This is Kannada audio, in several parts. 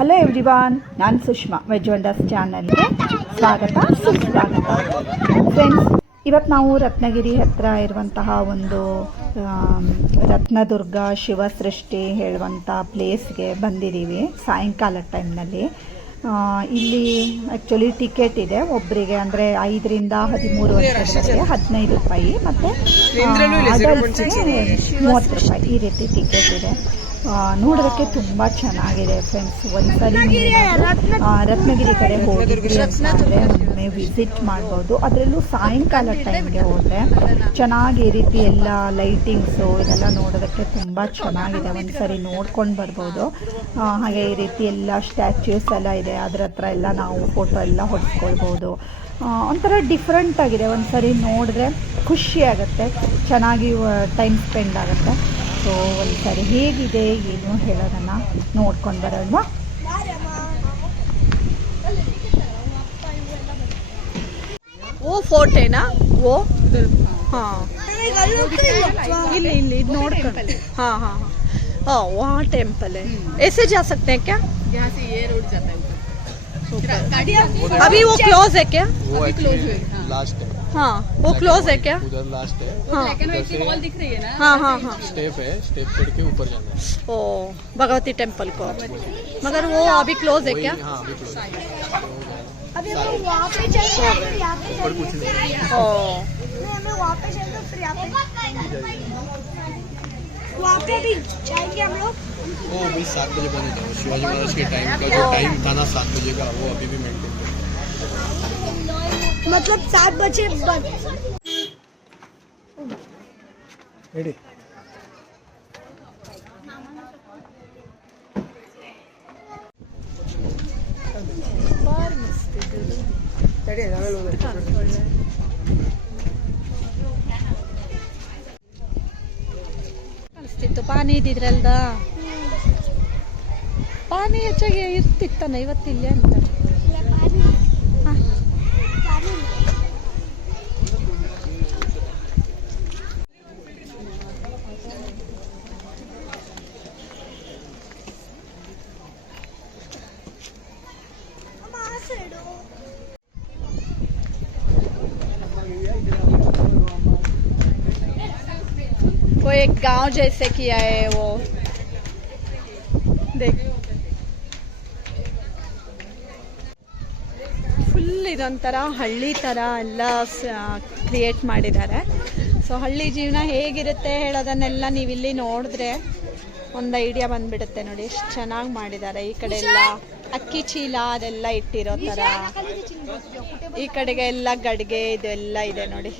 ಹಲೋ ಎವ್ರಿವಾನ್ ನಾನು ಸುಷ್ಮಾ ವೆಜ್ ವಂಡರ್ಸ್ ಚಾನಲ್ಗೆ ಸ್ವಾಗತ ಸುಸ್ವಾಗತ. ಫ್ರೆಂಡ್ಸ್ ಇವತ್ತು ನಾವು ರತ್ನಗಿರಿ ಹತ್ರ ಇರುವಂತಹ ಒಂದು ರತ್ನದುರ್ಗ ಶಿವಸೃಷ್ಟಿ ಹೇಳುವಂಥ ಪ್ಲೇಸ್ಗೆ ಬಂದಿದ್ದೀವಿ ಸಾಯಂಕಾಲ ಟೈಮ್ನಲ್ಲಿ ಇಲ್ಲಿ ಆ್ಯಕ್ಚುಲಿ ಟಿಕೆಟ್ ಇದೆ. ಒಬ್ಬರಿಗೆ ಅಂದರೆ ಐದರಿಂದ ಹದಿಮೂರು ವರ್ಷದವರೆಗೆ ಹದಿನೈದು ರೂಪಾಯಿ. ಮತ್ತು ಅಡಲ್ಟ್ಸ್ಗೆ ಮೂವತ್ತು ರೂಪಾಯಿ. ಈ ರೀತಿ ಟಿಕೆಟ್ ಇದೆ. ನೋಡೋದಕ್ಕೆ ತುಂಬ ಚೆನ್ನಾಗಿದೆ ಫ್ರೆಂಡ್ಸ್ ಆ, ರತ್ನಗಿರಿ ಕಡೆ ಹೋಗಿದ್ರಿ ಒಮ್ಮೆ ವಿಸಿಟ್ ಮಾಡ್ಬೋದು. ಅದರಲ್ಲೂ ಸಾಯಂಕಾಲ ಟೈಮ್ಗೆ ಹೋದರೆ ಚೆನ್ನಾಗಿ ಈ ರೀತಿ ಎಲ್ಲ ಲೈಟಿಂಗ್ಸು ಇದೆಲ್ಲ ನೋಡೋದಕ್ಕೆ ತುಂಬ ಚೆನ್ನಾಗಿದೆ. ಒಂದ್ಸರಿ ನೋಡ್ಕೊಂಡು ಬರ್ಬೋದು. ಹಾಗೆ ಈ ರೀತಿ ಎಲ್ಲ ಸ್ಟ್ಯಾಚ್ಯೂಸ್ ಎಲ್ಲ ಇದೆ. ಅದ್ರ ಹತ್ರ ಎಲ್ಲ ನಾವು ಫೋಟೋ ಎಲ್ಲ ಹೊಡ್ಸ್ಕೊಳ್ಬೋದು. ಒಂಥರ ಡಿಫ್ರೆಂಟ್ ಆಗಿದೆ. ಒಂದ್ಸರಿ ನೋಡಿದ್ರೆ ಖುಷಿ ಆಗುತ್ತೆ. ಚೆನ್ನಾಗಿ ಟೈಮ್ ಸ್ಪೆಂಡ್ ಆಗುತ್ತೆ. ಸೊ ಒಂದ್ಸರಿ ಹೇಗಿದೆ ಏನು ಹೇಳೋದನ್ನು ನೋಡ್ಕೊಂಡು ಬರೋಣ ಓ ಫೋರ್ಟೇನಾ ಓ ಹಾ ಇಲ್ಲಿ ಇಲ್ಲಿ ಇದು ನೋಡ್ಕೊಂಡು हाँ हाँ हाँ हाँ वहाँ टेम्पल है ऐसे जा सकते हैं क्या यहाँ से ये रोड जाता है ऊपर अभी वो क्लोज है क्या वो close हुए, एक्चुअली हाँ। लास्ट है वो क्लोज है क्या? उधर लास्ट है। हाँ। वॉल दिख रही है ना? हाँ हाँ हाँ। स्टेप है स्टेप चढ़ के ऊपर जाना है। ओ भगवती टेंपल को। मगर वो अभी क्लोज है क्या? हाँ अभी हम वहाँ पे चले यहाँ पे ऊपर कुछ नहीं। ओ। हमें वहाँ पे चले तो फिर यहाँ पे। वहाँ पे अभी जाएँगे हम लोग। वो अभी सात बजे बंद होता है। शिवाजी महाराज के टाइम का जो टाइम था ना सात बजे का वो अभी भी मेंटेन है मतलब सात बजे बंद ಕಾಣಿಸ್ತಿತ್ತು ಪಾನಿ ಇದ್ದಿದ್ರಲ್ದ ಪಾನಿ ಹೆಚ್ಚಾಗಿ ಇರ್ತಿತ್ತನ ಇವತ್ತಿಲ್ಲ ಅಂತ एक गांव जैसे किया है वो देख ಫುಲ್ ಇದೊಂಥರ ಹಳ್ಳಿ ಥರ ಎಲ್ಲ ಕ್ರಿಯೇಟ್ ಮಾಡಿದ್ದಾರೆ ಸೊ ಹಳ್ಳಿ ಜೀವನ ಹೇಗಿರುತ್ತೆ ಹೇಳೋದನ್ನೆಲ್ಲ ನೀವಿಲ್ಲಿ ನೋಡಿದ್ರೆ ಒಂದು ಐಡಿಯಾ ಬಂದ್ಬಿಡುತ್ತೆ ನೋಡಿ ಎಷ್ಟು ಚೆನ್ನಾಗಿ ಮಾಡಿದ್ದಾರೆ ಈ ಕಡೆ ಎಲ್ಲ ಅಕ್ಕಿ ಚೀಲ ಅದೆಲ್ಲ ಇಟ್ಟಿರೋ ಥರ ಈ ಕಡೆಗೆ ಎಲ್ಲ ಗಡಿಗೆ ಇದೆಲ್ಲ ಇದೆ ನೋಡಿ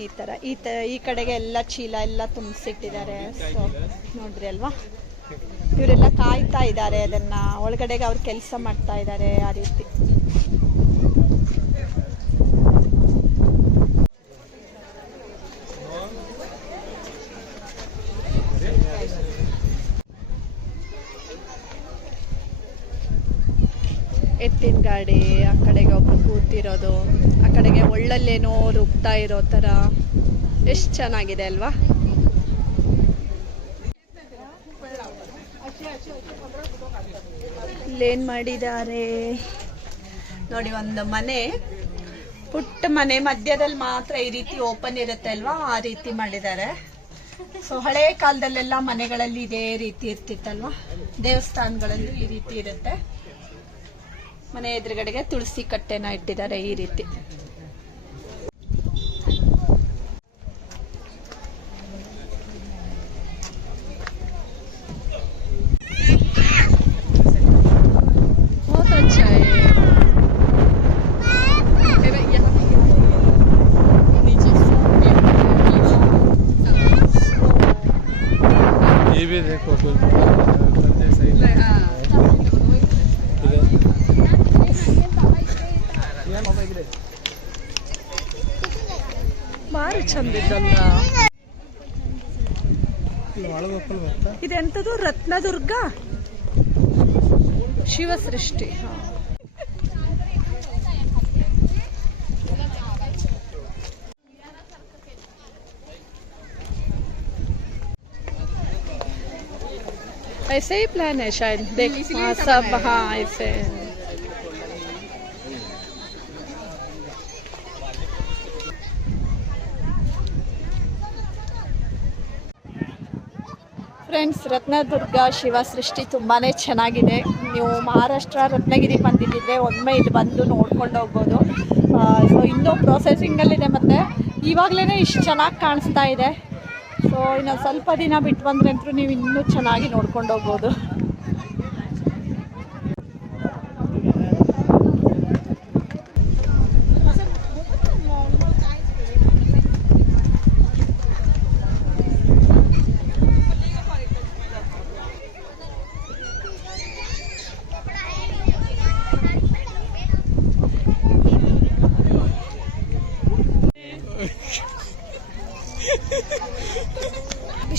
ಈ ಥರ ಈ ತ, ಈ ಕಡೆಗೆ ಎಲ್ಲ ಚೀಲ ಎಲ್ಲ ತುಂಬಿಸಿಟ್ಟಿದ್ದಾರೆ. ಸೊ ನೋಡ್ರಿ ಅಲ್ವಾ? ಇವರೆಲ್ಲ ಕಾಯ್ತಾ ಇದ್ದಾರೆ ಅದನ್ನ. ಒಳಗಡೆಗೆ ಅವ್ರು ಕೆಲಸ ಮಾಡ್ತಾ ಇದ್ದಾರೆ ಆ ರೀತಿ. ಎತ್ತಿನ ಗಾಡಿ, ಆ ಕಡೆಗೆ ಒಬ್ರು ಕೂತಿರೋದು, ಆ ಕಡೆಗೆ ಒಳ್ಳಲ್ಲೇನೋ ರುಬ್ತಾ ಇರೋ ಥರ. ಎಷ್ಟು ಚೆನ್ನಾಗಿದೆ ಅಲ್ವಾ? ಇಲ್ಲೇನು ಮಾಡಿದ್ದಾರೆ ನೋಡಿ, ಒಂದು ಮನೆ. ಪುಟ್ಟ ಮನೆ. ಮಧ್ಯದಲ್ಲಿ ಮಾತ್ರ ಈ ರೀತಿ ಓಪನ್ ಇರುತ್ತೆ ಅಲ್ವಾ? ಆ ರೀತಿ ಮಾಡಿದ್ದಾರೆ. ಸೊ ಹಳೆ ಕಾಲದಲ್ಲೆಲ್ಲ ಮನೆಗಳಲ್ಲಿ ಇದೇ ರೀತಿ ಇರ್ತಿತ್ತಲ್ವಾ? ದೇವಸ್ಥಾನಗಳಲ್ಲೂ ಈ ರೀತಿ ಇರುತ್ತೆ. ಮನೆ ಎದುರುಗಡೆಗೆ ತುಳಸಿ ಕಟ್ಟೆನ ಇಟ್ಟಿದ್ದಾರೆ ಈ ರೀತಿ. ಚಂದ ಇದ್ದಲ್ಲ ಇದೆಂಥದ್ದು ರತ್ನದುರ್ಗ ಶಿವಸೃಷ್ಟಿ ಹಾ. ऐसे ही प्लान है शायद देख हाँ, सब हाँ ऐसे ಫ್ರೆಂಡ್ಸ್, ರತ್ನದುರ್ಗ ಶಿವ ಸೃಷ್ಟಿ ತುಂಬಾ ಚೆನ್ನಾಗಿದೆ. ನೀವು ಮಹಾರಾಷ್ಟ್ರ ರತ್ನಗಿರಿ ಬಂದಿದ್ದಿದ್ರೆ ಒಮ್ಮೆ ಇಲ್ಲಿ ಬಂದು ನೋಡ್ಕೊಂಡು ಹೋಗ್ಬೋದು. ಸೊ ಇನ್ನೂ ಪ್ರೊಸೆಸಿಂಗಲ್ಲಿದೆ ಮತ್ತು. ಇವಾಗಲೇ ಇಷ್ಟು ಚೆನ್ನಾಗಿ ಕಾಣಿಸ್ತಾ ಇದೆ. ಸೊ ಇನ್ನು ಸ್ವಲ್ಪ ದಿನ ಬಿಟ್ಟು ಬಂದರೆ ಅಂತೂ ನೀವು ಇನ್ನೂ ಚೆನ್ನಾಗಿ ನೋಡ್ಕೊಂಡು ಹೋಗ್ಬೋದು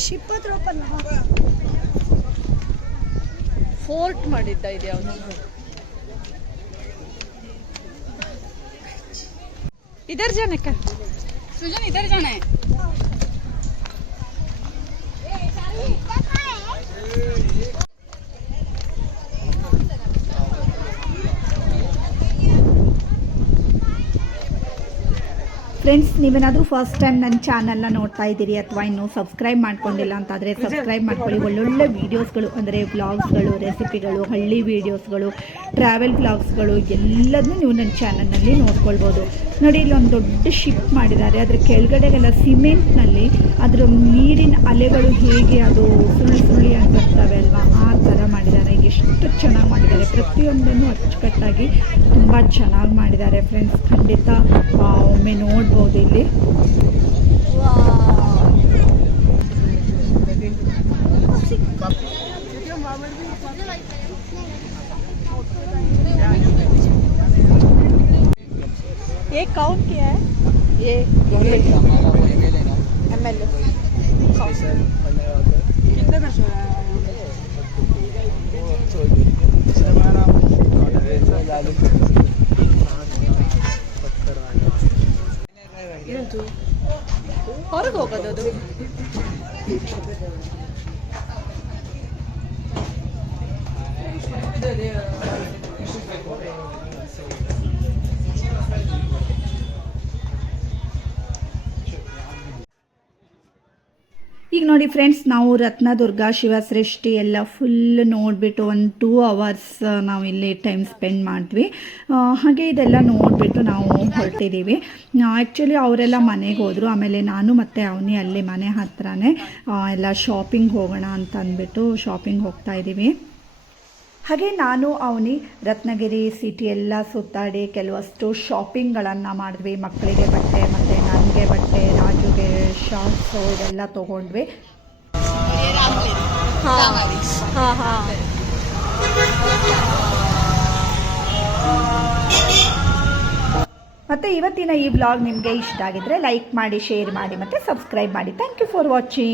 ಶಿಪ್ಪತ್ ರೂಪಾಯಿ ಫೋರ್ಟ್ ಮಾಡಿದ್ದ ಇದೆ ಅವನು. ಇದರ ಜನಕ್ಕೆ? ಸುಜನ್ ಇದರ ಜನ. ಫ್ರೆಂಡ್ಸ್ ನೀವೇನಾದರೂ ಫಸ್ಟ್ ಟೈಮ್ ನನ್ನ ಚಾನಲ್ನ ನೋಡ್ತಾ ಇದ್ದೀರಿ ಅಥವಾ ಇನ್ನೂ ಸಬ್ಸ್ಕ್ರೈಬ್ ಮಾಡ್ಕೊಂಡಿಲ್ಲ ಅಂತಾದರೆ ಸಬ್ಸ್ಕ್ರೈಬ್ ಮಾಡ್ಕೊಳ್ಳಿ. ಒಳ್ಳೊಳ್ಳೆ ವೀಡಿಯೋಸ್ಗಳು ಅಂದರೆ ವ್ಲಾಗ್ಸ್ಗಳು ರೆಸಿಪಿಗಳು ಹಳ್ಳಿ ವೀಡಿಯೋಸ್ಗಳು ಟ್ರಾವೆಲ್ ವ್ಲಾಗ್ಸ್ಗಳು ಎಲ್ಲದನ್ನೂ ನೀವು ನನ್ನ ಚಾನಲ್ನಲ್ಲಿ ನೋಡ್ಕೊಳ್ಬೋದು. ನೋಡಿ, ಇಲ್ಲಿ ಒಂದು ದೊಡ್ಡ ಶಿಪ್ ಮಾಡಿದ್ದಾರೆ. ಅದ್ರ ಕೆಳಗಡೆಗೆಲ್ಲ ಸಿಮೆಂಟ್ನಲ್ಲಿ ಅದರ ನೀರಿನ ಅಲೆಗಳು ಹೇಗೆ ಅದು ಸುಳ್ಳು ಸುಳ್ಳಿ ಅಂತ ಬರ್ತವೆ ಅಲ್ವಾ? ಆ ಥರ ಮಾಡಿದ್ದಾರೆ. ಎಷ್ಟು ಚೆನ್ನಾಗಿ ಮಾಡಿದ್ದಾರೆ. ಪ್ರತಿಯೊಂದನ್ನು ಅಚ್ಚುಕಟ್ಟಾಗಿ ತುಂಬ ಚೆನ್ನಾಗಿ ಮಾಡಿದ್ದಾರೆ. ಫ್ರೆಂಡ್ಸ್ ಖಂಡಿತ ಒಮ್ಮೆ ನೋಡ್ಬೋದು. ఎమ్మెల్యే ಹೊರಗೆ ಹೋಗೋದು ಅದು ಇದು ಈಗ ನೋಡಿ ಫ್ರೆಂಡ್ಸ್ ನಾವು ರತ್ನದುರ್ಗ, ಶಿವಸೃಷ್ಟಿ ಎಲ್ಲ ಫುಲ್ ನೋಡಿಬಿಟ್ಟು ಒಂದು ಟೂ ಅವರ್ಸ್ ನಾವು ಇಲ್ಲಿ ಟೈಮ್ ಸ್ಪೆಂಡ್ ಮಾಡಿದ್ವಿ. ಹಾಗೆ ಇದೆಲ್ಲ ನೋಡಿಬಿಟ್ಟು ನಾವು ಹೊರಟಿದ್ದೀವಿ ಆ್ಯಕ್ಚುಲಿ ಅವರೆಲ್ಲ ಮನೆಗೆ ಹೋದರು. ಆಮೇಲೆ ನಾನು ಮತ್ತು ಅವನಿ ಅಲ್ಲಿ ಮನೆ ಹತ್ರನೇ ಎಲ್ಲ ಶಾಪಿಂಗ್ ಹೋಗೋಣ ಅಂತ ಅಂದ್ಬಿಟ್ಟು ಶಾಪಿಂಗ್ ಹೋಗ್ತಾ ಇದ್ದೀವಿ ಹಾಗೆ ನಾನು, ಅವನಿ, ರತ್ನಗಿರಿ ಸಿಟಿ ಎಲ್ಲ ಸುತ್ತಾಡಿ ಕೆಲವಷ್ಟು ಶಾಪಿಂಗ್ಗಳನ್ನು ಮಾಡಿದ್ವಿ. ಮಕ್ಕಳಿಗೆ ಬಟ್ಟೆ ಮತ್ತು ನನಗೆ ಬಟ್ಟೆ ಮತ್ತು ಶಾರ್ಟ್ಸು ಇದೆಲ್ಲ ತಗೊಂಡ್ವಿ. ಹಾಂ ಹಾಂ ಹಾಂ ಮತ್ತು ಇವತ್ತಿನ ಈ ಬ್ಲಾಗ್ ನಿಮಗೆ ಇಷ್ಟ ಆಗಿದ್ರೆ ಲೈಕ್ ಮಾಡಿ ಶೇರ್ ಮಾಡಿ ಮತ್ತೆ ಸಬ್ಸ್ಕ್ರೈಬ್ ಮಾಡಿ. Thank you for watching